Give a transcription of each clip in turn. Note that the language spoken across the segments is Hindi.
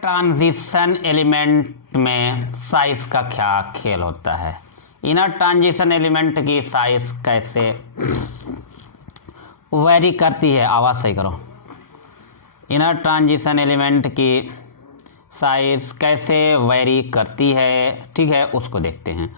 ट्रांजिशन एलिमेंट में साइज का क्या खेल होता है। इनर ट्रांजिशन एलिमेंट की साइज कैसे वेरी करती है, आवाज़ सही करो। इनर ट्रांजिशन एलिमेंट की साइज कैसे वेरी करती है, ठीक है, उसको देखते हैं।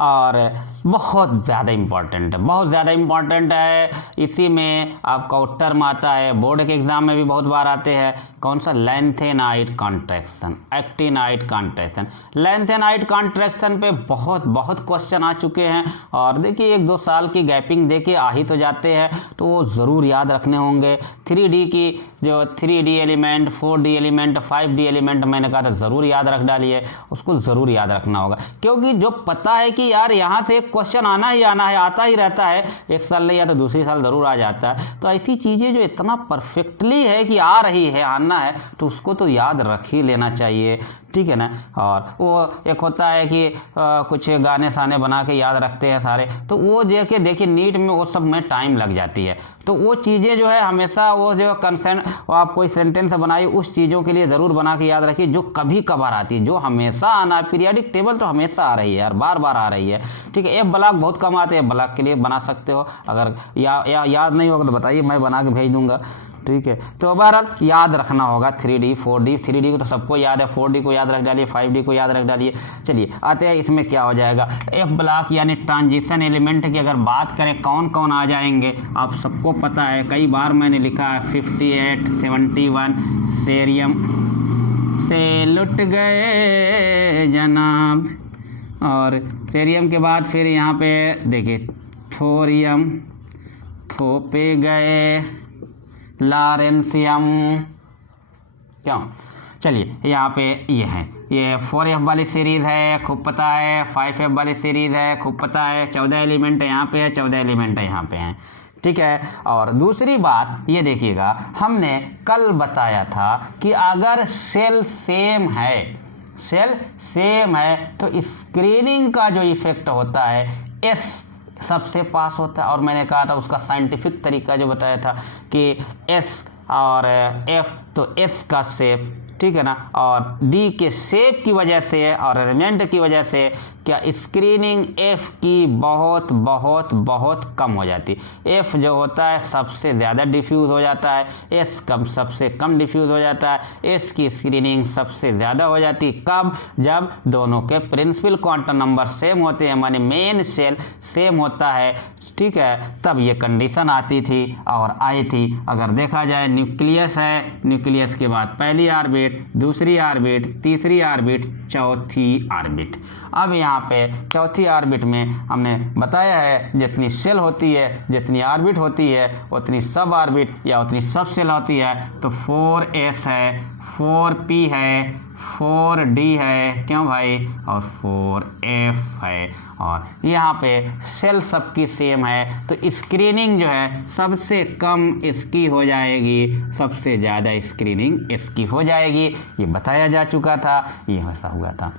और बहुत ज़्यादा इम्पॉर्टेंट है, बहुत ज़्यादा इम्पॉर्टेंट है। इसी में आपका टर्म आता है, बोर्ड के एग्जाम में भी बहुत बार आते हैं। कौन सा? Lanthanide contraction, actinide contraction. Lanthanide contraction पे बहुत क्वेश्चन आ चुके हैं और देखिए 1-2 साल की गैपिंग देके आ ही तो जाते हैं, तो वो ज़रूर याद रखने होंगे। 3D की जो 3D element, 4D element, 5D element मैंने कहा था ज़रूर याद रख डालिए, उसको ज़रूर याद रखना होगा। क्योंकि जो पता है कि यार यहाँ से एक क्वेश्चन आना ही आना है, आता ही रहता है, एक साल नहीं या तो दूसरी साल ज़रूर आ जाता है। तो ऐसी चीज़ें जो इतना परफेक्टली है कि आ रही है, आना है, तो उसको तो याद रख ही लेना चाहिए, ठीक है ना। और वो एक होता है कि कुछ गाने साने बना के याद रखते हैं सारे, तो वो देखिए नीट में वो सब में टाइम लग जाती है। तो वो चीज़ें जो है हमेशा वो जो कंसेंट आप कोई सेंटेंस बनाइए उस चीज़ों के लिए ज़रूर बना के याद रखिए जो कभी कभार आती है, जो हमेशा आना है। पीरियडिक टेबल तो हमेशा आ रही है यार, बार बार आ रही है, ठीक है। एफ ब्लॉक बहुत कम आते हैं, ब्लॉक के लिए बना सकते हो। अगर याद नहीं होगा तो बताइए, मैं बना के भेज दूंगा, ठीक है। तो बहरहाल याद रखना होगा 3D 4D। 3D को तो सबको याद है, 4D को याद रख डालिए, 5D को याद रख डालिए। चलिए आते हैं इसमें क्या हो जाएगा। एफ ब्लॉक यानी ट्रांजिशन एलिमेंट की अगर बात करें कौन कौन आ जाएंगे, आप सबको पता है, कई बार मैंने लिखा है। 58, 71 सेरियम से लुट गए जनाब, और सेरियम के बाद फिर यहाँ पे देखिए थोरियम, थोपे गए, लॉरेंशियम, क्यों। चलिए यहाँ पे ये है, ये 4F वाली सीरीज़ है, खूब पता है। 5F वाली सीरीज़ है, खूब पता है। 14 एलिमेंट यहाँ पे है, 14 एलिमेंट यहाँ पे हैं, ठीक है। और दूसरी बात ये देखिएगा, हमने कल बताया था कि अगर सेल सेम है, सेल सेम है तो स्क्रीनिंग का जो इफेक्ट होता है एस सबसे पास होता है। और मैंने कहा था उसका साइंटिफिक तरीका जो बताया था कि एस और एफ, तो एस का शेप, ठीक है ना, और डी के शेप की वजह से और अरेंजमेंट की वजह से क्या स्क्रीनिंग एफ की बहुत बहुत बहुत कम हो जाती है। एफ जो होता है सबसे ज़्यादा डिफ्यूज़ हो जाता है, एस कम सबसे कम डिफ्यूज़ हो जाता है। एस की स्क्रीनिंग सबसे ज़्यादा हो जाती है कब? जब दोनों के प्रिंसिपल क्वांटम नंबर सेम होते हैं, माने मेन सेल सेम होता है, ठीक है, तब ये कंडीशन आती थी और आई थी। अगर देखा जाए न्यूक्लियस है, न्यूक्लियस के बाद पहली ऑर्बिट, दूसरी ऑर्बिट, तीसरी ऑर्बिट, चौथी ऑर्बिट। अब यहाँ पे चौथी ऑर्बिट में हमने बताया है जितनी सेल होती है, जितनी ऑर्बिट होती है, उतनी सब ऑर्बिट या उतनी सब सेल होती है। तो 4s है, 4p है, 4d है, क्यों भाई, और 4f है। और यहाँ पे सेल सबकी सेम है, तो स्क्रीनिंग जो है सबसे कम इसकी हो जाएगी, सबसे ज़्यादा स्क्रीनिंग इसकी हो जाएगी। ये बताया जा चुका था, ये ऐसा हुआ था।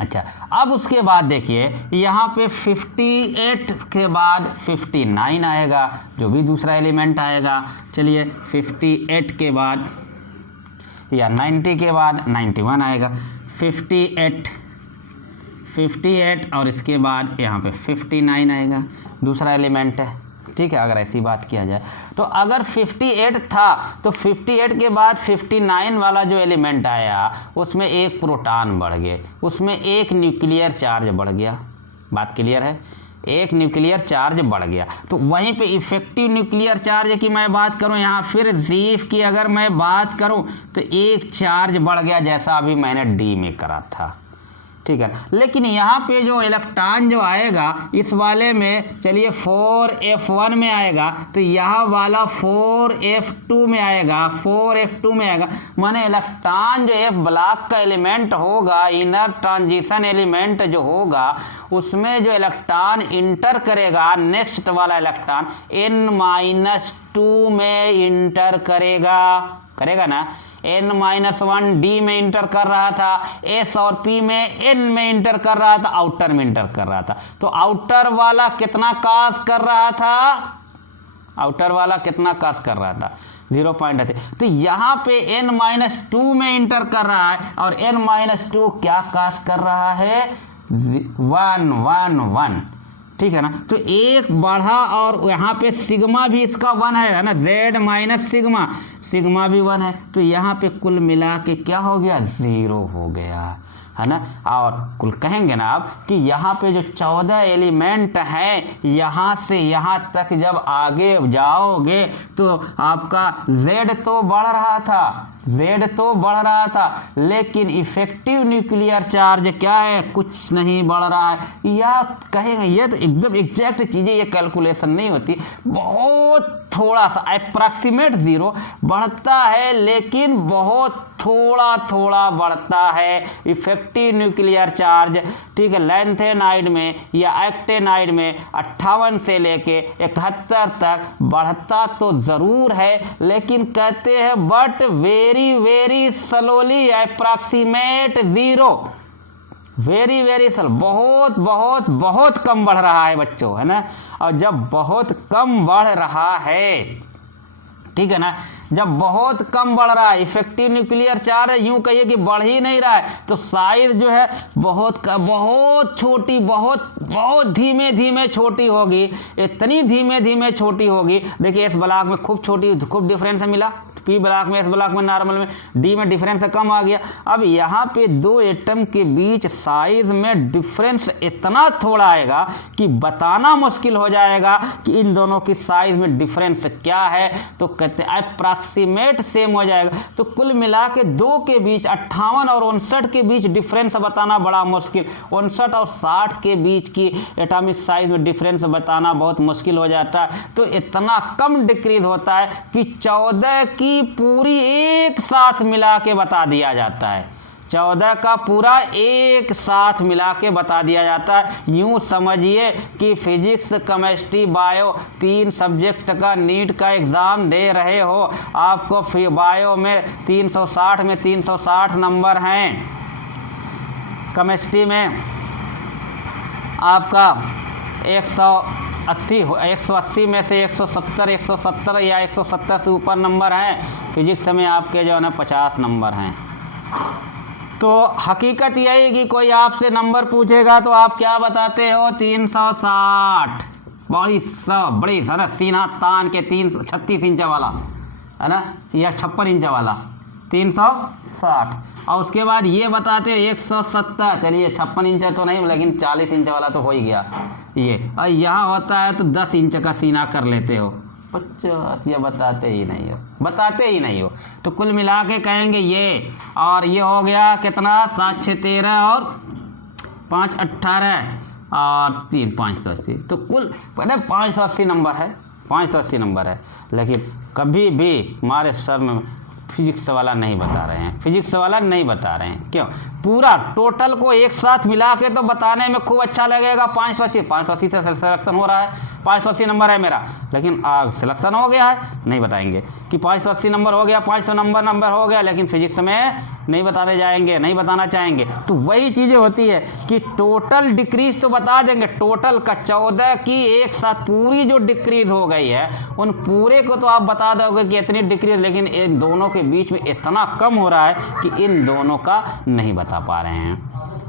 अच्छा, अब उसके बाद देखिए यहाँ पे 58 के बाद 59 आएगा, जो भी दूसरा एलिमेंट आएगा। चलिए 58 के बाद या 90 के बाद 91 आएगा। 58 और इसके बाद यहाँ पे 59 आएगा, दूसरा एलिमेंट है, ठीक है। अगर ऐसी बात किया जाए तो अगर 58 था तो 58 के बाद 59 वाला जो एलिमेंट आया उसमें एक प्रोटॉन बढ़ गए, उसमें एक न्यूक्लियर चार्ज बढ़ गया। बात क्लियर है, एक न्यूक्लियर चार्ज बढ़ गया। तो वहीं पे इफेक्टिव न्यूक्लियर चार्ज की मैं बात करूं, यहाँ फिर जीफ की अगर मैं बात करूं तो एक चार्ज बढ़ गया, जैसा अभी मैंने डी में करा था, ठीक है। लेकिन यहाँ पे जो इलेक्ट्रॉन जो आएगा इस वाले में, चलिए 4f1 में आएगा, तो यहाँ वाला 4f2 में आएगा, 4f2 में आएगा। माने इलेक्ट्रॉन जो एफ ब्लॉक का एलिमेंट होगा, इनर ट्रांजिशन एलिमेंट जो होगा, उसमें जो इलेक्ट्रॉन इंटर करेगा, नेक्स्ट वाला इलेक्ट्रॉन n-2 में इंटर करेगा ना। n-1 डी में इंटर कर रहा था, एस और पी में एन में इंटर कर रहा था, आउटर में इंटर कर रहा था। तो आउटर वाला कितना कास्ट कर रहा था, आउटर वाला कितना कास्ट कर रहा था, 0.38। तो यहाँ पे n-2 में इंटर कर रहा है और n-2 क्या कास्ट कर रहा है 1 1 1, ठीक है ना। तो एक बढ़ा और यहाँ पे सिग्मा भी इसका 1 है ना, z माइनस सिग्मा, सिग्मा भी 1 है। तो यहाँ पे कुल मिला के क्या हो गया 0 हो गया, है ना। और कुल कहेंगे ना आप कि यहाँ पे जो 14 एलिमेंट हैं यहाँ से यहाँ तक जब आगे जाओगे तो आपका z तो बढ़ रहा था, z तो बढ़ रहा था, लेकिन इफेक्टिव न्यूक्लियर चार्ज क्या है, कुछ नहीं बढ़ रहा है। या कहेंगे ये तो एकदम एग्जैक्ट चीज़ें, ये कैलकुलेशन नहीं होती, बहुत थोड़ा सा अप्रॉक्सीमेट 0 बढ़ता है, लेकिन बहुत थोड़ा थोड़ा बढ़ता है इफेक्टिव न्यूक्लियर चार्ज, ठीक है। लैंथेनाइड में या एक्टेनाइड में 58 से लेके 71 तक बढ़ता तो ज़रूर है, लेकिन कहते हैं but very very slowly, approximate 0, very very slow, बहुत बहुत बहुत कम बढ़ रहा है बच्चों, है ना। और जब बहुत कम बढ़ रहा है, ठीक है ना, जब बहुत कम बढ़ रहा है इफेक्टिव न्यूक्लियर चार्ज, यूं कहिए कि बढ़ ही नहीं रहा है, तो साइज जो है बहुत छोटी, बहुत धीमे धीमे छोटी होगी, इतनी धीमे धीमे छोटी होगी। देखिए इस ब्लॉक में खूब डिफरेंस मिला, पी ब्लॉक में, इस ब्लॉक में, नॉर्मल में, डी में डिफरेंस कम आ गया। अब यहाँ पे दो एटम के बीच साइज में डिफरेंस इतना थोड़ा आएगा कि बताना मुश्किल हो जाएगा कि इन दोनों की साइज में डिफरेंस क्या है। तो कहते हैं अप्रॉक्सीमेट सेम हो जाएगा। तो कुल मिला के दो के बीच 58 और 59 के बीच डिफरेंस बताना बड़ा मुश्किल, 59 और 60 के बीच की एटॉमिक साइज में डिफरेंस बताना बहुत मुश्किल हो जाता है। तो इतना कम डिक्रीज होता है कि 14 की पूरी एक साथ मिला के बता दिया जाता है, 14 का पूरा एक साथ मिला के बता दिया जाता है। यूं समझिए कि फिजिक्स, केमिस्ट्री, बायो 3 सब्जेक्ट का नीट का एग्ज़ाम दे रहे हो, आपको बायो में 360 में 360 नंबर हैं, केमिस्ट्री में आपका 180 में से 170 या 170 से ऊपर नंबर हैं, फिजिक्स में आपके जो है ना 50 नंबर हैं। तो हकीकत यही है कि कोई आपसे नंबर पूछेगा तो आप क्या बताते हो 360, बड़ी ना सीना तान के 36 इंच वाला, है ना, या 56 इंच वाला 360, और उसके बाद ये बताते हो 170, चलिए 56 इंच तो नहीं लेकिन 40 इंच वाला तो हो ही गया ये, और यहाँ होता है तो 10 इंच का सीना कर लेते हो, 50, ये बताते ही नहीं हो। तो कुल मिला के कहेंगे ये, और ये हो गया कितना 7 6 13 और 5 18 और 3 580, तो कुल 580 नंबर है, 580 नंबर है। लेकिन कभी भी हमारे सर में फिजिक्स वाला नहीं बता रहे हैं, क्यों? पूरा टोटल को एक साथ मिला के तो बताने में खूब अच्छा लगेगा। 580 से सिलेक्शन हो रहा है, 580 नंबर है मेरा, लेकिन सिलेक्शन हो गया है, नहीं बताएंगे कि 580 नंबर हो गया, 500 नंबर हो गया, लेकिन फिजिक्स में नहीं बताना चाहेंगे। तो वही चीज़ें होती है कि टोटल डिक्रीज तो बता देंगे, टोटल का 14 की एक साथ पूरी जो डिक्रीज हो गई है उन पूरे को तो आप बता दोगे कि इतनी डिक्रीज, लेकिन इन दोनों के बीच में इतना कम हो रहा है कि इन दोनों का नहीं बता पा रहे हैं।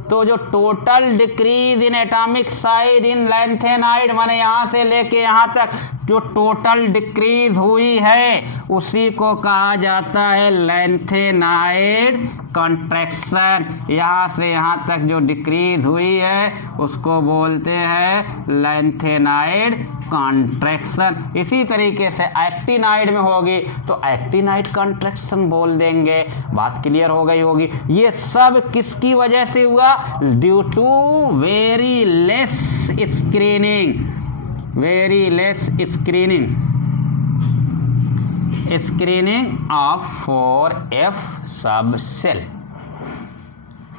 तो जो total decrease in atomic size in lanthanide, माने यहाँ से लेके यहाँ तक जो टोटल डिक्रीज हुई है उसी को कहा जाता है लैंथेनाइड कॉन्ट्रैक्शन। यहाँ से यहाँ तक जो डिक्रीज हुई है उसको बोलते हैं लैंथेनाइड कॉन्ट्रैक्शन। इसी तरीके से एक्टिनाइड में होगी तो एक्टिनाइड कॉन्ट्रैक्शन बोल देंगे। बात क्लियर हो गई होगी। ये सब किसकी वजह से हुआ? Due to very less screening of 4f सब सेल।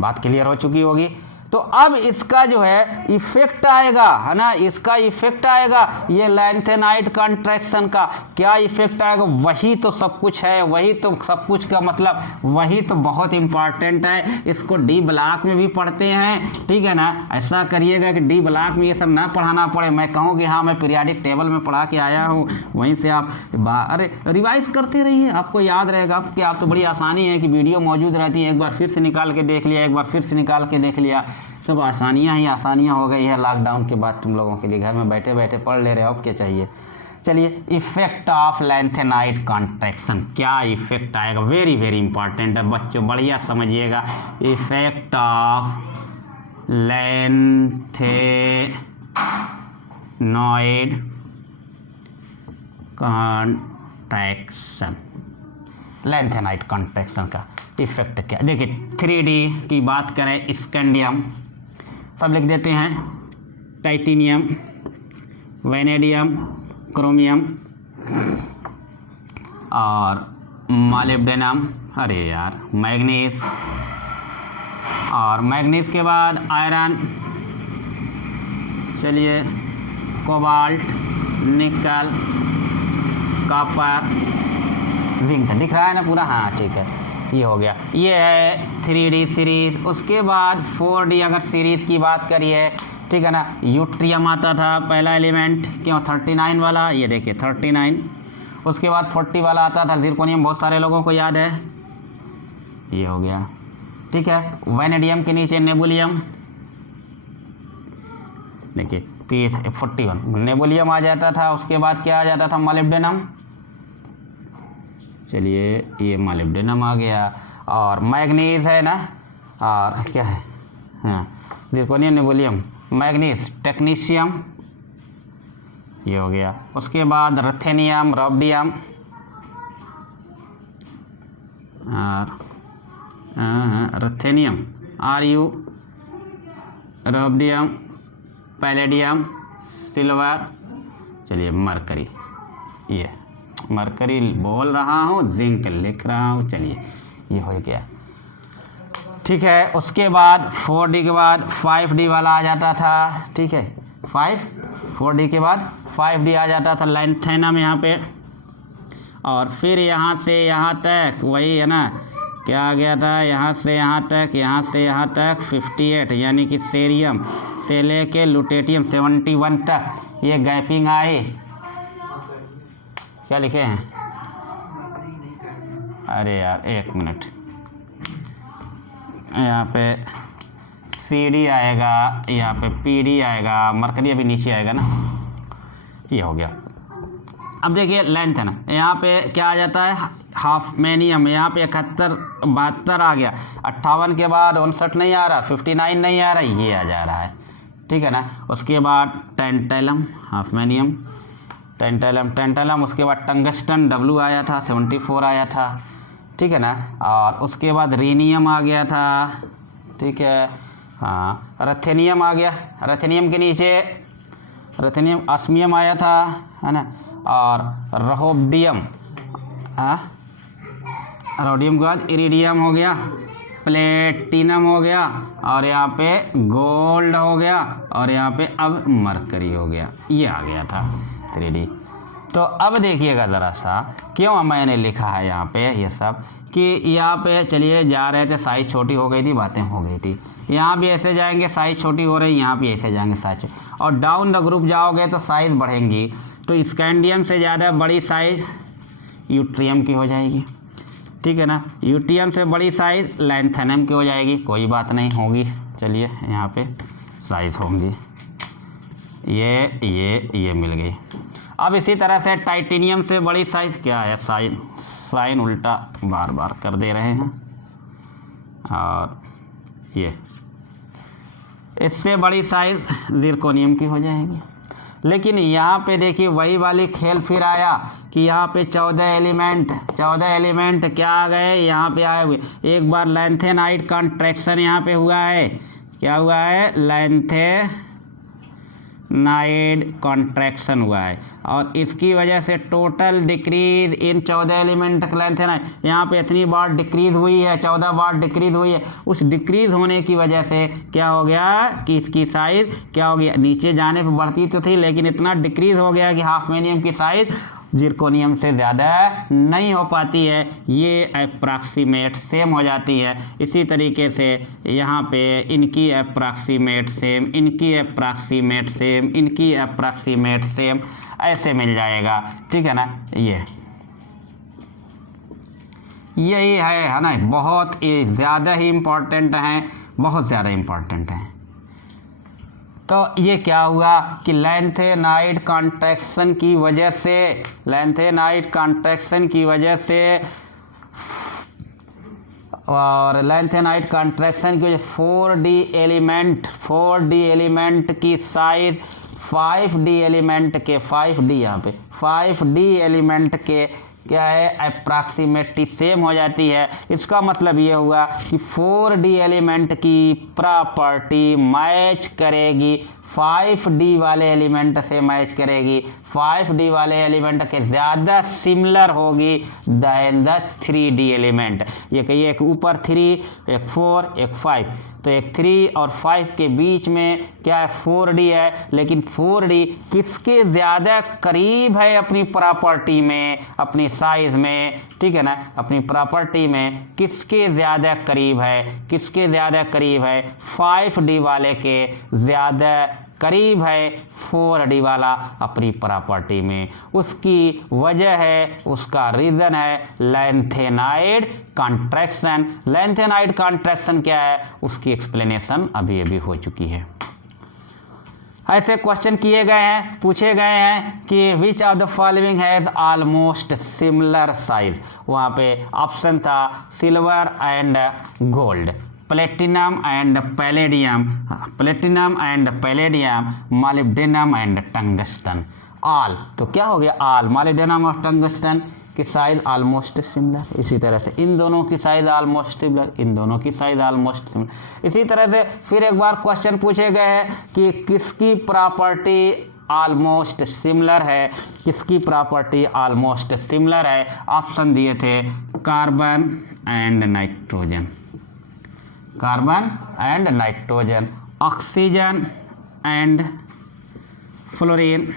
बात क्लियर हो चुकी होगी। तो अब इसका जो है इफेक्ट आएगा, है ना, इसका इफेक्ट आएगा ये लैंथेनाइट कॉन्ट्रैक्शन का। क्या इफेक्ट आएगा? वही तो सब कुछ है, वही तो सब कुछ का मतलब, वही तो बहुत इंपॉर्टेंट है। इसको डी ब्लॉक में भी पढ़ते हैं, ठीक है ना। ऐसा करिएगा कि डी ब्लॉक में ये सब ना पढ़ाना पड़े, मैं कहूँ कि हाँ मैं पीरियाडिक टेबल में पढ़ा के आया हूँ, वहीं से आप अरे रिवाइज करते रहिए, आपको याद रहेगा। कि आप तो बड़ी आसानी है कि वीडियो मौजूद रहती है, एक बार फिर से निकाल के देख लिया, एक बार फिर से निकाल के देख लिया, सब आसानियाँ ही आसानियाँ हो गई है लॉकडाउन के बाद तुम लोगों के लिए। घर में बैठे बैठे पढ़ ले रहे हो, अब क्या चाहिए। चलिए, इफेक्ट ऑफ लैंथेनाइट कॉन्ट्रैक्शन, क्या इफेक्ट आएगा, वेरी वेरी इंपॉर्टेंट है बच्चों, बढ़िया समझिएगा। Effect of lanthanoid contraction, lanthanide contraction का इफेक्ट क्या। देखिए 3D की बात करें, स्कैंडियम सब लिख देते हैं, टाइटेनियम, वैनेडियम, क्रोमियम और मॉलिब्डेनम, अरे यार मैग्नीज, और मैग्नीज के बाद आयरन, चलिए कोबाल्ट, निकल, कॉपर, जिंक, दिख रहा है ना पूरा, हाँ ठीक है, ये हो गया। ये है 3D सीरीज। उसके बाद 4D अगर सीरीज की बात करिए, ठीक है ना, यूट्रियम आता था पहला एलिमेंट, क्यों 39 वाला, ये देखिए 39। उसके बाद 40 वाला आता था जिरकोनियम, बहुत सारे लोगों को याद है, ये हो गया, ठीक है। वैनेडियम के नीचे नेबुलियम, देखिए 41 नेबुलियम आ जाता था। उसके बाद क्या आ जाता था, मॉलिब्डेनम, चलिए ये मॉलिब्डेनम आ गया। और मैग्नीज है ना, और क्या है, हाँ जिरकोनियम, नेबुलियम, मैग्नीज, टेक्नीशियम, ये हो गया। उसके बाद रथेनियम, रोडियम, और रथेनियम, RU, रोडियम, पैलेडियम, सिल्वर, चलिए मरकरी, ये मरकरी बोल रहा हूँ, जिंक लिख रहा हूँ, चलिए ये हो गया, ठीक है। उसके बाद 4D के बाद 5D वाला आ जाता था, ठीक है, 4D के बाद 5D आ जाता था लैंथेनम यहाँ पे। और फिर यहाँ से यहाँ तक वही है ना, क्या आ गया था, यहाँ से यहाँ तक, यहाँ से यहाँ तक 58, यानी कि सेरियम से लेके लुटेटियम 71 तक ये गैपिंग आई। क्या लिखे हैं, अरे यार एक मिनट, यहाँ पे CD आएगा, यहाँ पे PD आएगा, मरकरी अभी नीचे आएगा ना, ये हो गया। अब देखिए लेंथ है ना, यहाँ पे क्या आ जाता है, हाफमेनियम, यहाँ पे 71 72 आ गया, 58 के बाद 59 नहीं आ रहा, 59 नहीं आ रहा, ये आ जा रहा है, ठीक है ना। उसके बाद टेंटेलम, हाफमेनियम, टेंटेलम, उसके बाद टंगस्टन W आया था, 74 आया था, ठीक है ना। और उसके बाद रीनियम आ गया था, ठीक है, हाँ रथेनियम आ गया, रथेनियम के नीचे रथेनियम, ऑस्मियम आया था, है ना। और रहोडियम, रोडियम के बाद इरिडियम हो गया, प्लेटिनम हो गया, और यहाँ पे गोल्ड हो गया, और यहाँ पे अब मरकरी हो गया, ये आ गया था 3D। तो अब देखिएगा ज़रा सा, क्यों मैंने लिखा है यहाँ पे ये सब, कि यहाँ पे चलिए जा रहे थे, साइज़ छोटी हो गई थी, बातें हो गई थी, यहाँ भी ऐसे जाएंगे साइज़ छोटी हो रही, यहाँ भी ऐसे जाएंगे साइज़, और डाउन द ग्रुप जाओगे तो साइज़ बढ़ेंगी। तो स्कैंडियम से ज़्यादा बड़ी साइज़ यूट्रियम की हो जाएगी, ठीक है ना। यूट्रियम से बड़ी साइज़ लैंथेनम की हो जाएगी, कोई बात नहीं होगी, चलिए यहाँ पे साइज़ होंगी, ये मिल गई। अब इसी तरह से टाइटेनियम से बड़ी साइज़ क्या है, साइन उल्टा बार बार कर दे रहे हैं, और ये इससे बड़ी साइज़ जिरकोनियम की हो जाएगी। लेकिन यहाँ पे देखिए वही वाली खेल फिर आया कि यहाँ पे 14 एलिमेंट क्या आ गए, यहाँ पे आए हुए। एक बार लैंथेनाइट कॉन्ट्रैक्शन यहाँ पे हुआ है, क्या हुआ है, नाइड कॉन्ट्रैक्शन हुआ है और इसकी वजह से टोटल डिक्रीज इन 14 एलिमेंट का लेंथ है ना, यहाँ पे इतनी बार डिक्रीज हुई है, 14 बार डिक्रीज हुई है। उस डिक्रीज होने की वजह से क्या हो गया कि इसकी साइज क्या हो गया, नीचे जाने पे बढ़ती तो थी लेकिन इतना डिक्रीज हो गया कि हाफमेनियम की साइज जिरकोनियम से ज़्यादा नहीं हो पाती है, ये अप्रॉक्सीमेट सेम हो जाती है। इसी तरीके से यहाँ पे इनकी अप्रॉक्सीमेट सेम, इनकी अप्रॉक्सीमेट सेम, इनकी अप्रॉक्सीमेट सेम ऐसे मिल जाएगा, ठीक है ना। यही है ना, बहुत ज़्यादा ही इम्पोर्टेंट हैं, बहुत ज़्यादा इम्पोर्टेंट हैं। तो ये क्या हुआ कि लैंथेनाइड कॉन्ट्रैक्शन की वजह से, लैंथेनाइड कॉन्ट्रैक्शन की वजह से और लैंथेनाइड कॉन्ट्रैक्शन की वजह 4D एलिमेंट की साइज 5D एलिमेंट के 5D यहाँ पे 5D एलिमेंट के क्या है अप्रॉक्सीमेटली सेम हो जाती है। इसका मतलब ये हुआ कि 4D एलिमेंट की प्रॉपर्टी मैच करेगी 5D वाले एलिमेंट से, मैच करेगी 5D वाले एलिमेंट के ज़्यादा सिमिलर होगी दैन द 3D एलिमेंट। ये कहिए एक ऊपर 3, एक 4, एक 5, तो एक 3 और 5 के बीच में क्या है 4D है, लेकिन 4D किसके ज़्यादा करीब है अपनी प्रॉपर्टी में, अपनी साइज में, ठीक है ना, अपनी प्रॉपर्टी में किसके ज़्यादा करीब है, किसके ज़्यादा करीब है 5D वाले के ज़्यादा करीब है 4D वाला अपनी प्रॉपर्टी में। उसकी वजह है, उसका रीज़न है लैंथेनाइड कॉन्ट्रैक्शन। लैंथेनाइड कॉन्ट्रैक्शन क्या है उसकी एक्सप्लेनेशन अभी अभी हो चुकी है। ऐसे क्वेश्चन किए गए हैं, पूछे गए हैं कि which of the following has almost similar size. वहाँ पे ऑप्शन था silver and gold, platinum and palladium, molybdenum and tungsten. All तो क्या हो गया, ऑल मॉलिब्डेनम और टंगस्टन की साइज ऑलमोस्ट सिमिलर। इसी तरह से इन दोनों की साइज ऑलमोस्ट सिमिलर, इन दोनों की साइज ऑलमोस्ट सिमिलर। इसी तरह से फिर एक बार क्वेश्चन पूछे गए हैं कि किसकी प्रॉपर्टी ऑलमोस्ट सिमिलर है, किसकी प्रॉपर्टी ऑलमोस्ट सिमिलर है। ऑप्शन दिए थे carbon and nitrogen, carbon and nitrogen, oxygen and fluorine,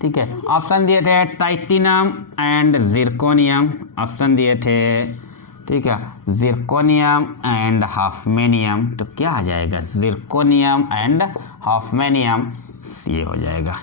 ठीक है। ऑप्शन दिए थे टाइटेनियम एंड जिरकोनियम, ऑप्शन दिए थे, ठीक है, जिरकोनियम एंड हाफमेनियम। तो क्या आ जाएगा जिरकोनियम एंड हाफमेनियम, ये हो जाएगा।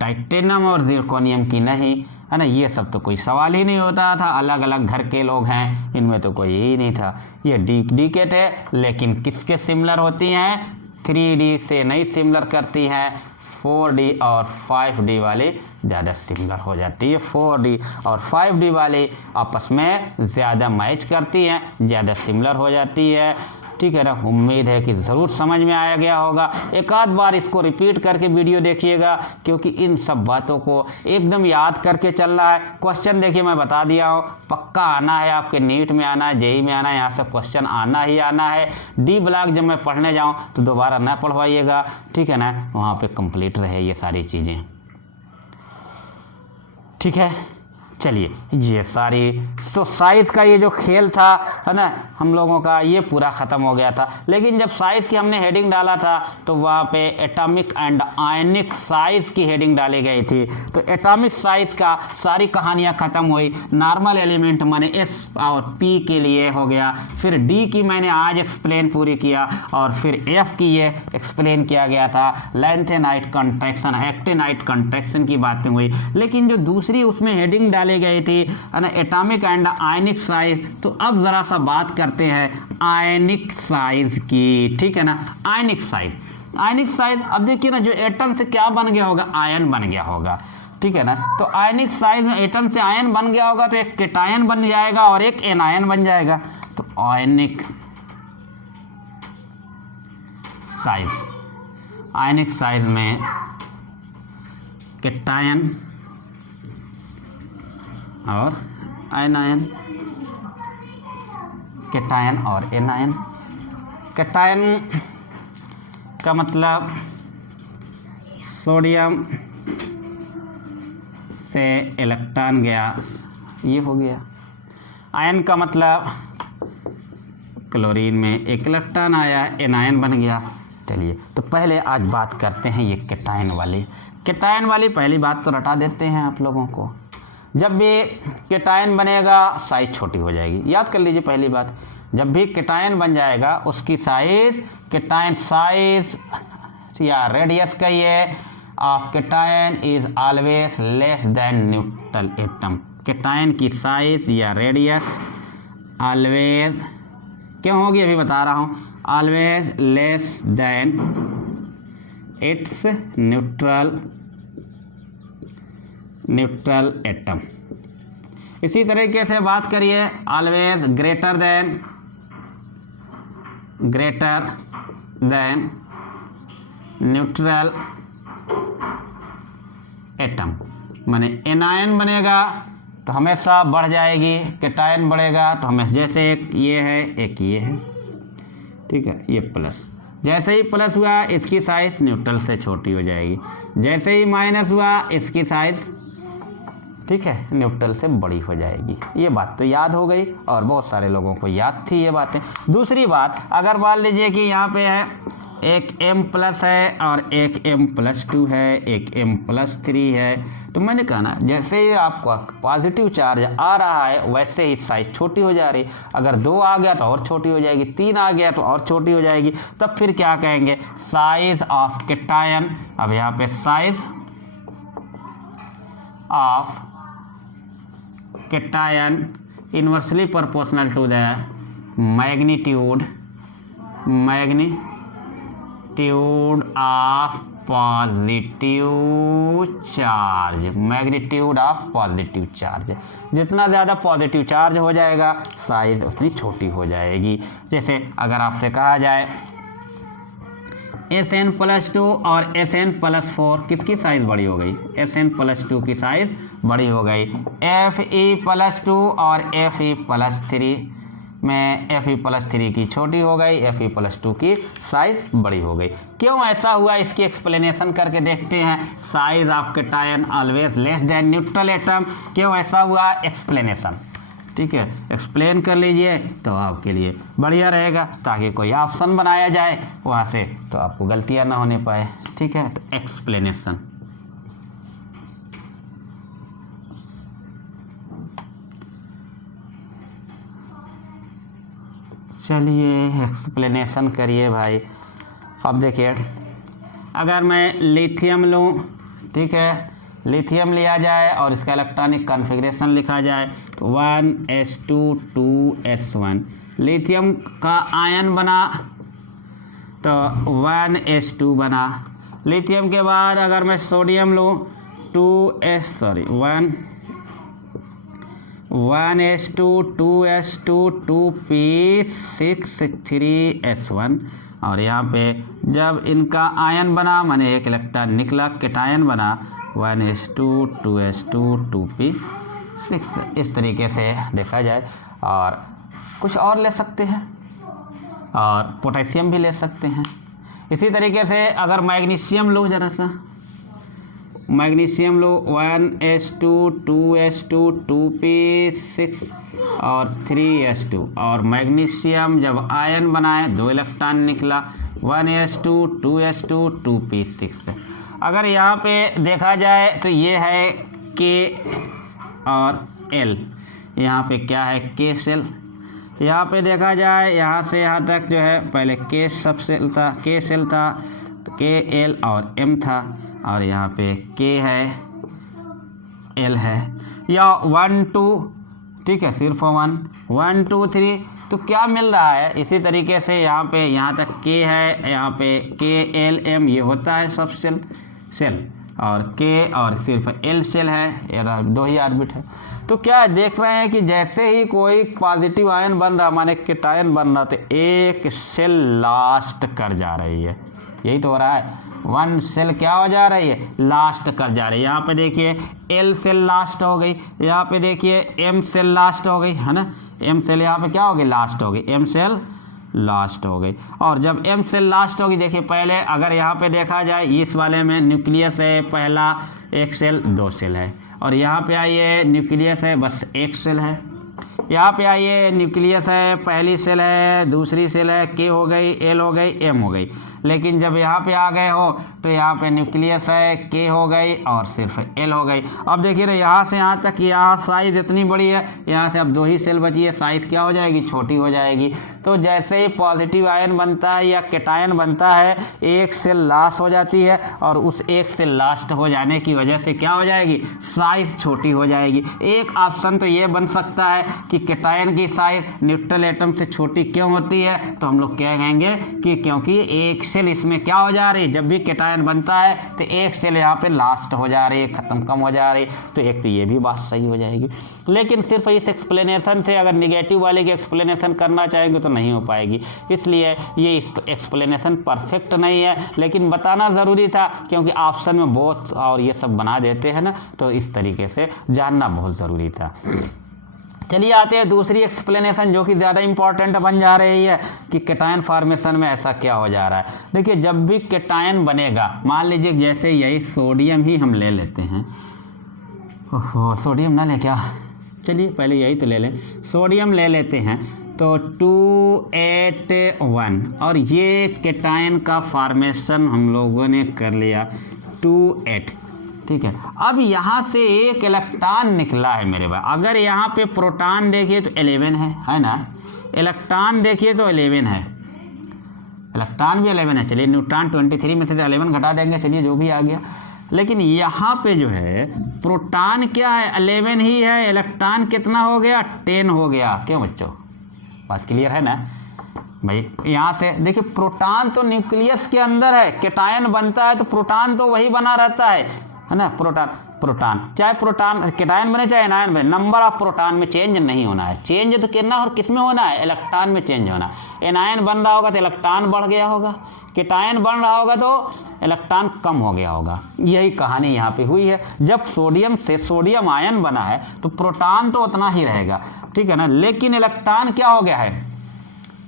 टाइटेनियम और जिरकोनियम की नहीं है ना, ये सब तो कोई सवाल ही नहीं होता था, अलग अलग घर के लोग हैं, इनमें तो कोई ही नहीं था। ये डुप्लीकेट है, लेकिन किसके सिमिलर होती हैं 3D से नहीं सिमिलर करती हैं, 4D और 5D वाले ज़्यादा सिमिलर हो जाती है। 4D और 5D वाले आपस में ज़्यादा मैच करती हैं, ज़्यादा सिमिलर हो जाती है, ठीक है ना। उम्मीद है कि ज़रूर समझ में आया गया होगा। एक आध बार इसको रिपीट करके वीडियो देखिएगा, क्योंकि इन सब बातों को एकदम याद करके चलना है। क्वेश्चन देखिए मैं बता दिया हूँ, पक्का आना है, आपके नीट में आना है, जेई में आना है, यहाँ से क्वेश्चन आना ही आना है। डी ब्लॉक जब मैं पढ़ने जाऊँ तो दोबारा ना पढ़वाइएगा, ठीक है ना, वहाँ पर कंप्लीट रहे ये सारी चीज़ें, ठीक है। चलिए ये सारी तो साइज़ का ये जो खेल था है ना हम लोगों का, ये पूरा ख़त्म हो गया था। लेकिन जब साइज़ की हमने हेडिंग डाला था तो वहाँ पे एटॉमिक एंड आयनिक साइज़ की हेडिंग डाली गई थी। तो एटॉमिक साइज़ का सारी कहानियाँ ख़त्म हुई। नॉर्मल एलिमेंट मैंने एस और पी के लिए हो गया, फिर डी की मैंने आज एक्सप्लेन पूरी किया, और फिर एफ की ये एक्सप्लेन किया गया था। लैंथेनाइड कॉन्ट्रैक्शन, एक्टिनाइड कॉन्ट्रैक्शन की बातें हुई। लेकिन जो दूसरी उसमें हेडिंग डाली गई थी है ना एटॉमिक एंड आयनिक साइज, तो अब जरा सा बात करते हैं आयनिक साइज की, ठीक है ना। आयनिक साइज, आयनिक साइज, अब देखिए ना जो एटम से क्या बन गया होगा, आयन बन गया होगा, ठीक है ना। तो आयनिक साइज में एटम से आयन बन गया होगा तो एक केटायन बन जाएगा और एक एनायन बन जाएगा। तो आयनिक साइज, आयनिक साइज में केटायन और एनायन, केटायन और एनायन। केटायन का मतलब सोडियम से इलेक्ट्रॉन गया, ये हो गया। आयन का मतलब क्लोरीन में एक इलेक्ट्रॉन आया, एनायन बन गया। चलिए तो पहले आज बात करते हैं ये कैटायन वाली। कैटायन वाली पहली बात तो रटा देते हैं आप लोगों को। जब भी कैटायन बनेगा साइज छोटी हो जाएगी, याद कर लीजिए पहली बात। जब भी कैटायन बन जाएगा उसकी साइज, कैटायन साइज या रेडियस कहिए of cation is always less than neutral atom. Cation की साइज या रेडियस ऑलवेज क्यों होगी अभी बता रहा हूँ, always less than it's neutral atom. इसी तरीके से बात करिए, always greater than neutral atom. माने एनायन बनेगा तो हमेशा बढ़ जाएगी, कैटायन बढ़ेगा तो हमेशा, जैसे एक ये है एक ये है, ठीक है, ये प्लस। जैसे ही प्लस हुआ इसकी साइज न्यूट्रल से छोटी हो जाएगी, जैसे ही माइनस हुआ इसकी साइज, ठीक है, न्यूट्रल से बड़ी हो जाएगी। ये बात तो याद हो गई और बहुत सारे लोगों को याद थी ये बातें। दूसरी बात, अगर मान लीजिए कि यहाँ पे है एक M+ है और एक M+2 है, एक M+3 है, तो मैंने कहा ना जैसे ही आपका पॉजिटिव चार्ज आ रहा है वैसे ही साइज छोटी हो जा रही। अगर 2 आ गया तो और छोटी हो जाएगी, 3 आ गया तो और छोटी हो जाएगी। तब फिर क्या कहेंगे, साइज ऑफ कैटायन। अब यहाँ पे size of cation inversely proportional to the magnitude of positive charge. Magnitude of positive charge, जितना ज़्यादा पॉजिटिव चार्ज हो जाएगा साइज उतनी छोटी हो जाएगी। जैसे अगर आपसे कहा जाए Sn+2 और Sn+4 किसकी साइज बड़ी हो गई, Sn+2 की साइज बड़ी हो गई। Fe+2 और Fe+3 में Fe+3 की छोटी हो गई, Fe+2 की साइज बड़ी हो गई। क्यों ऐसा हुआ इसकी एक्सप्लेनेशन करके देखते हैं। Size of cation always less than neutral atom, क्यों ऐसा हुआ, एक्सप्लेनेशन, ठीक है, एक्सप्लेन कर लीजिए तो आपके लिए बढ़िया रहेगा, ताकि कोई ऑप्शन बनाया जाए वहाँ से तो आपको गलतियाँ ना होने पाए, ठीक है। तो एक्सप्लेनेशन, चलिए एक्सप्लेनेशन करिए भाई। अब देखिए, अगर मैं लिथियम लूँ, ठीक है, लिथियम लिया जाए और इसका इलेक्ट्रॉनिक कॉन्फ़िगरेशन लिखा जाए तो 1s2 2s1। लिथियम का आयन बना तो 1s2 बना। लिथियम के बाद अगर मैं सोडियम लूँ 1s2 2s2 2p6 3s1। और यहाँ पे जब इनका आयन बना माने एक इलेक्ट्रॉन निकला, कैटायन बना 1s2 2s2 2p6। इस तरीके से देखा जाए, और कुछ और ले सकते हैं और पोटेशियम भी ले सकते हैं। इसी तरीके से अगर मैग्नीशियम लो, ज़रा सा मैग्नीशियम लो 1s2 2s2 2p6 और 3s2। और मैग्नीशियम जब आयन बनाए 2 इलेक्ट्रॉन निकला 1s2 2s2 2p6। अगर यहाँ पे देखा जाए तो ये है K और L, यहाँ पे क्या है K सेल। यहाँ पे देखा जाए यहाँ से यहाँ तक जो है पहले K सब सेल था, K सेल था, K L और M था, और यहाँ पे K है L है, या 1 2, ठीक है, सिर्फ 1 2 3। तो क्या मिल रहा है, इसी तरीके से यहाँ पे यहाँ तक K है, यहाँ पे K L M ये होता है सब सेल, और K और सिर्फ L सेल है, ये 2 ही ऑर्बिट है। तो क्या देख रहे हैं कि जैसे ही कोई पॉजिटिव आयन बन रहा माने कैटायन बन रहा, तो एक सेल लास्ट कर जा रही है, यही तो हो रहा है। 1 सेल क्या हो जा रही है, लास्ट कर जा रही है। यहाँ पे देखिए L सेल लास्ट हो गई, यहाँ पे देखिए M सेल लास्ट हो गई, है ना, M सेल यहाँ पे क्या हो गई, लास्ट हो गई, M सेल लास्ट हो गई। और जब m सेल लास्ट होगी, देखिए पहले अगर यहाँ पे देखा जाए इस वाले में न्यूक्लियस है, पहला एक सेल 2 सेल है, और यहाँ पे आइए न्यूक्लियस है बस 1 सेल है। यहाँ पे आइए न्यूक्लियस है, पहली सेल है, दूसरी सेल है, K हो गई, L हो गई, M हो गई। लेकिन जब यहाँ पे आ गए हो तो यहाँ पे न्यूक्लियस है, K हो गई और सिर्फ L हो गई। अब देखिए ना यहाँ से यहाँ तक, यहाँ साइज इतनी बड़ी है, यहाँ से अब 2 ही सेल बची है, साइज क्या हो जाएगी, छोटी हो जाएगी। तो जैसे ही पॉजिटिव आयन बनता है या कैटायन बनता है, एक सेल लास्ट हो जाती है और उस एक सेल लास्ट हो जाने की वजह से क्या हो जाएगी, साइज छोटी हो जाएगी। एक ऑप्शन तो ये बन सकता है कि कैटायन की साइज न्यूट्रल एटम से छोटी क्यों होती है, तो हम लोग क्या कहेंगे कि क्योंकि एक सेल इसमें क्या हो जा रही है, जब भी कैटायन बनता है तो एक सेल यहाँ पे लास्ट हो जा रही है, खत्म कम हो जा रही है। तो एक तो ये भी बात सही हो जाएगी। लेकिन सिर्फ इस एक्सप्लेनेशन से अगर निगेटिव वाले की एक्सप्लेनेशन करना चाहेंगे तो नहीं हो पाएगी, इसलिए ये एक्सप्लेनेशन परफेक्ट नहीं है, लेकिन बताना ज़रूरी था क्योंकि ऑप्शन में बोथ और ये सब बना देते हैं ना, तो इस तरीके से जानना बहुत ज़रूरी था। चलिए आते हैं दूसरी एक्सप्लेनेशन जो कि ज़्यादा इंपॉर्टेंट बन जा रही है कि कैटायन फॉर्मेशन में ऐसा क्या हो जा रहा है। देखिए जब भी कैटायन बनेगा, मान लीजिए जैसे यही सोडियम ही हम ले लेते हैं, ओहो सोडियम ना ले क्या, चलिए पहले यही तो ले लें, सोडियम ले लेते हैं तो 281 और ये कैटायन का फॉर्मेशन हम लोगों ने कर लिया 28, ठीक है। अब यहाँ से एक इलेक्ट्रॉन निकला है मेरे भाई, अगर यहाँ पे प्रोटॉन देखिए तो 11 है ना, इलेक्ट्रॉन देखिए तो 11 है, इलेक्ट्रॉन भी 11 है। चलिए न्यूट्रॉन 23 में से 11 घटा देंगे, चलिए जो भी आ गया। लेकिन यहाँ पे जो है प्रोटॉन क्या है, 11 ही है, इलेक्ट्रॉन कितना हो गया, 10 हो गया। क्यों बच्चों, बात क्लियर है ना भाई। यहाँ से देखिए प्रोटॉन तो न्यूक्लियस के अंदर है, कैटायन बनता है तो प्रोटॉन तो वही बना रहता है ना, प्रोटॉन चाहे प्रोटॉन कैटायन बने चाहे एनायन बने, नंबर ऑफ प्रोटॉन में चेंज नहीं होना है। चेंज तो कितना और किस में होना है, इलेक्ट्रॉन में चेंज होना है। एनायन बन रहा होगा तो इलेक्ट्रॉन बढ़ गया होगा, कैटायन बन रहा होगा तो इलेक्ट्रॉन कम हो गया होगा। यही कहानी यहाँ पे हुई है। जब सोडियम से सोडियम आयन बना है तो प्रोटॉन तो उतना ही रहेगा, ठीक है ना, लेकिन इलेक्ट्रॉन क्या हो गया है,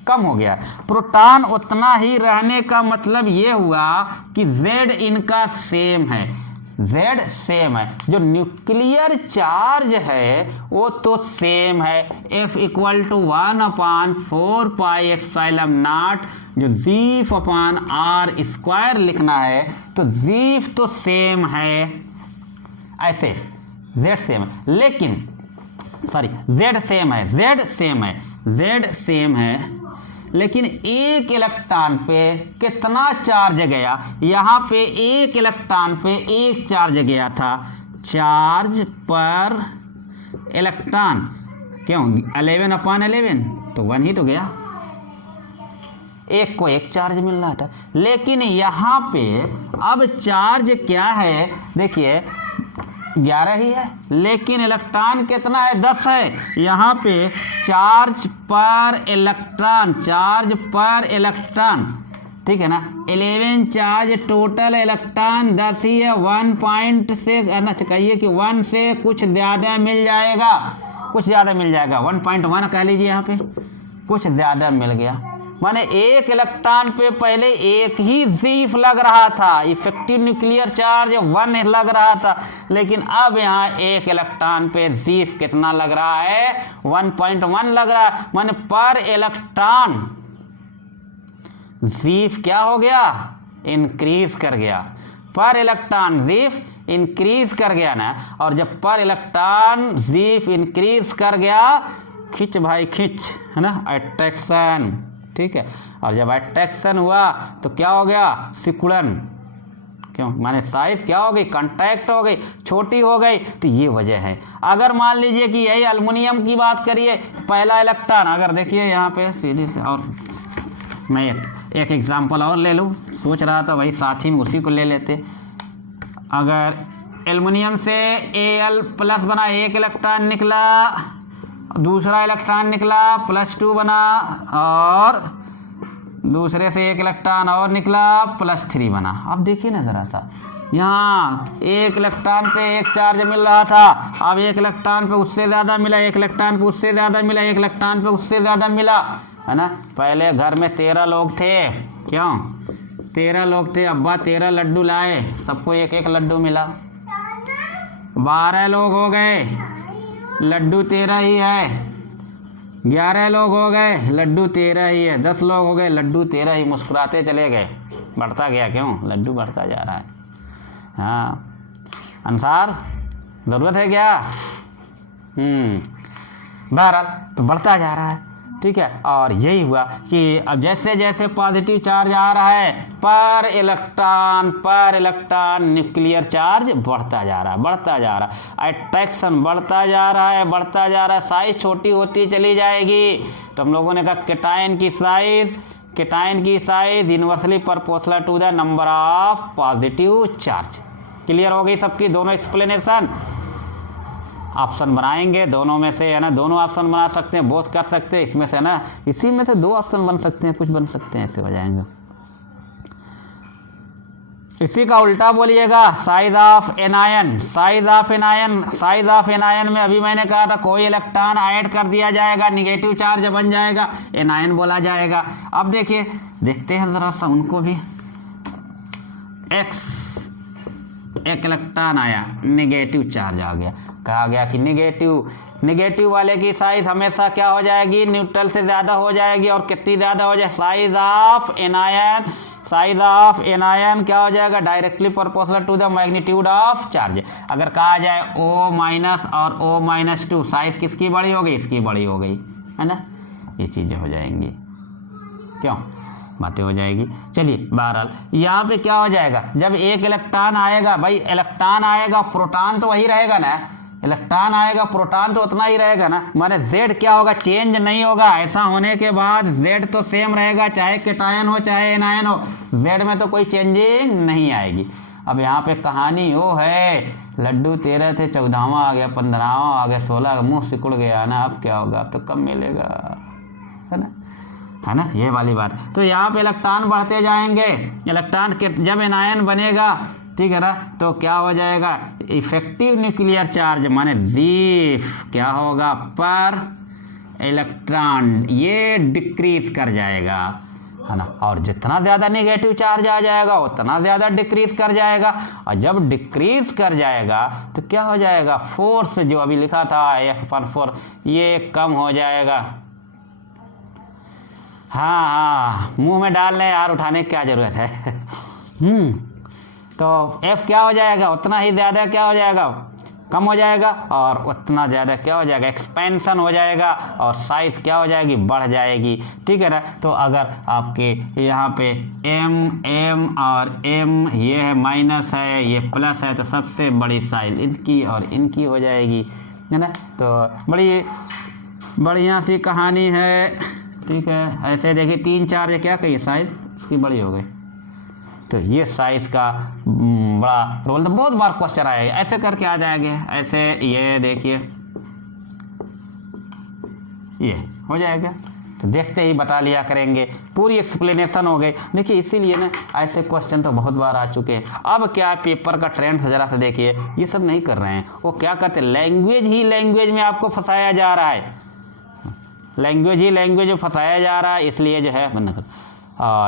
कम हो गया। प्रोटॉन उतना ही रहने का मतलब ये हुआ कि Z इनका सेम है, Z सेम है, जो न्यूक्लियर चार्ज है वो तो सेम है, F इक्वल टू 1/4πε0, जो G/r² लिखना है तो G तो सेम है, ऐसे Z सेम है, लेकिन सॉरी Z सेम है, लेकिन एक इलेक्ट्रॉन पे कितना चार्ज गया, यहाँ पे एक इलेक्ट्रॉन पे एक चार्ज गया था, चार्ज पर इलेक्ट्रॉन क्यों 11/11 तो 1 ही तो गया, एक को एक चार्ज मिल रहा था। लेकिन यहाँ पे अब चार्ज क्या है, देखिए 11 ही है, लेकिन इलेक्ट्रॉन कितना है, 10 है। यहाँ पे चार्ज पर इलेक्ट्रॉन, ठीक है ना, 11 चार्ज, टोटल इलेक्ट्रॉन 10 ही है, 1 पॉइंट से कहिए कि 1 से कुछ ज़्यादा मिल जाएगा, 1.1 कह लीजिए, यहाँ पे कुछ ज़्यादा मिल गया। माने एक इलेक्ट्रॉन पे पहले एक ही जीफ लग रहा था, इफेक्टिव न्यूक्लियर चार्ज 1 लग रहा था, लेकिन अब यहाँ एक इलेक्ट्रॉन पे जीफ कितना लग रहा है, 1.1 लग रहा है। माने पर इलेक्ट्रॉन जीफ क्या हो गया, इंक्रीज कर गया, पर इलेक्ट्रॉन जीफ इंक्रीज कर गया ना। और जब पर इलेक्ट्रॉन जीफ इंक्रीज कर गया, खिंच भाई खिंच, है ना, अट्रैक्शन, ठीक है। और जब अट्रैक्शन हुआ तो क्या हो गया, सिकुड़न, क्यों, माने साइज क्या हो गई, कॉन्टैक्ट हो गई, छोटी हो गई। तो ये वजह है। अगर मान लीजिए कि यही एल्युमिनियम की बात करिए, पहला इलेक्ट्रॉन अगर देखिए यहाँ पे सीधे से, और मैं एक एग्जांपल और ले लूँ, सोच रहा था वही साथ ही में उसी को ले लेते। अगर एल्युमिनियम से Al+ बना, एक इलेक्ट्रॉन निकला, दूसरा इलेक्ट्रॉन निकला, +2 बना, और दूसरे से एक इलेक्ट्रॉन और निकला, +3 बना। अब देखिए ना ज़रा सा, यहाँ एक इलेक्ट्रॉन पे एक चार्ज मिल रहा था, अब एक इलेक्ट्रॉन पे उससे ज़्यादा मिला, एक इलेक्ट्रॉन पे उससे ज़्यादा मिला, एक इलेक्ट्रॉन पे उससे ज़्यादा मिला, है ना। पहले घर में 13 लोग थे, क्यों 13 लोग थे, अब्बा 13 लड्डू लाए, सबको एक एक लड्डू मिला, 12 लोग हो गए, लड्डू 13 ही है, 11 लोग हो गए, लड्डू 13 ही है, 10 लोग हो गए, लड्डू 13 ही। मुस्कुराते चले गए, बढ़ता गया, क्यों लड्डू बढ़ता जा रहा है। हाँ, अनुसार ज़रूरत है क्या? बहरहाल तो बढ़ता जा रहा है, ठीक है। और यही हुआ कि अब जैसे जैसे पॉजिटिव चार्ज आ रहा है पर इलेक्ट्रॉन न्यूक्लियर चार्ज बढ़ता जा रहा है, बढ़ता जा रहा है, अट्रैक्शन बढ़ता जा रहा है, बढ़ता जा रहा है, साइज छोटी होती चली जाएगी। तो हम लोगों ने कहा केटायन की size inversely proportional to the number of positive charge. Clear हो गई सबकी दोनों एक्सप्लेनेशन? ऑप्शन बनाएंगे दोनों में से, है ना, दोनों ऑप्शन बना सकते हैं, बोथ कर सकते हैं, इसमें से ना, इसी में से 2 ऑप्शन बन सकते हैं, कुछ बन सकते हैं, ऐसे हो जाएंगे। इसी का उल्टा बोलिएगा, size of anion. Size of anion में अभी मैंने कहा था कोई इलेक्ट्रॉन ऐड कर दिया जाएगा, निगेटिव चार्ज बन जाएगा, एनायन बोला जाएगा। अब देखिए, देखते हैं जरा सा उनको भी। एक इलेक्ट्रॉन आया, निगेटिव चार्ज आ गया, कहा गया कि निगेटिव वाले की साइज हमेशा क्या हो जाएगी, न्यूट्रल से ज़्यादा हो जाएगी। और कितनी ज़्यादा हो जाए, साइज ऑफ एनायन क्या हो जाएगा, directly proportional to the magnitude of charge. अगर कहा जाए O- और O-2, साइज किसकी बड़ी हो गई, इसकी बड़ी हो गई, है ना। ये चीज़ें हो जाएंगी, क्यों बातें हो जाएगी। चलिए, बहरहाल यहाँ पे क्या हो जाएगा, जब एक इलेक्ट्रॉन आएगा, भाई इलेक्ट्रॉन आएगा, प्रोटॉन तो वही रहेगा ना, इलेक्ट्रॉन आएगा, प्रोटॉन तो उतना ही रहेगा ना, माने Z क्या होगा, चेंज नहीं होगा। ऐसा होने के बाद Z तो सेम रहेगा, चाहे केटायन हो चाहे एनायन हो, Z में तो कोई चेंजिंग नहीं आएगी। अब यहाँ पे कहानी वो है, लड्डू 13 थे, 14वां आ गया, 15वां आ गया, 16, मुँह सिकुड़ गया ना, अब क्या होगा, अब तो कम मिलेगा, है ना, ये वाली बात। तो यहाँ पे इलेक्ट्रॉन बढ़ते जाएंगे, इलेक्ट्रॉन के जब एनायन बनेगा, ठीक है ना, तो क्या हो जाएगा, इफेक्टिव न्यूक्लियर चार्ज माने जीफ क्या होगा, पर इलेक्ट्रॉन ये डिक्रीज कर जाएगा, है ना। और जितना ज़्यादा नेगेटिव चार्ज आ जाएगा उतना ज़्यादा डिक्रीज कर जाएगा। और जब डिक्रीज कर जाएगा तो क्या हो जाएगा, फोर्स जो अभी लिखा था F/4 ये कम हो जाएगा। हाँ, मुंह में डालने यार, उठाने की क्या ज़रूरत है। तो F क्या हो जाएगा, उतना ही ज़्यादा क्या हो जाएगा, कम हो जाएगा, और उतना ज़्यादा क्या हो जाएगा, एक्सपेंशन हो जाएगा, और साइज़ क्या हो जाएगी, बढ़ जाएगी, ठीक है ना। तो अगर आपके यहाँ पे M और M ये है माइनस है, ये प्लस है, तो सबसे बड़ी साइज़ इनकी और इनकी हो जाएगी, है ना। तो बड़ी बढ़िया सी कहानी है, ठीक है। ऐसे देखिए 3 4 क्या कहिए, साइज़ इसकी बड़ी हो गई। तो ये साइज़ का बड़ा रोल, तो बहुत बार क्वेश्चन आएगा, ऐसे करके आ जाएंगे, ऐसे ये देखिए ये हो जाएगा। तो देखते ही बता लिया करेंगे, पूरी एक्सप्लेनेशन हो गई। देखिए इसीलिए ना ऐसे क्वेश्चन तो बहुत बार आ चुके हैं। अब क्या पेपर का ट्रेंड ज़रा सा देखिए, ये सब नहीं कर रहे हैं, वो क्या करते हैं, लैंग्वेज में आपको फंसाया जा रहा है, लैंग्वेज में फंसाया जा रहा है, इसलिए जो है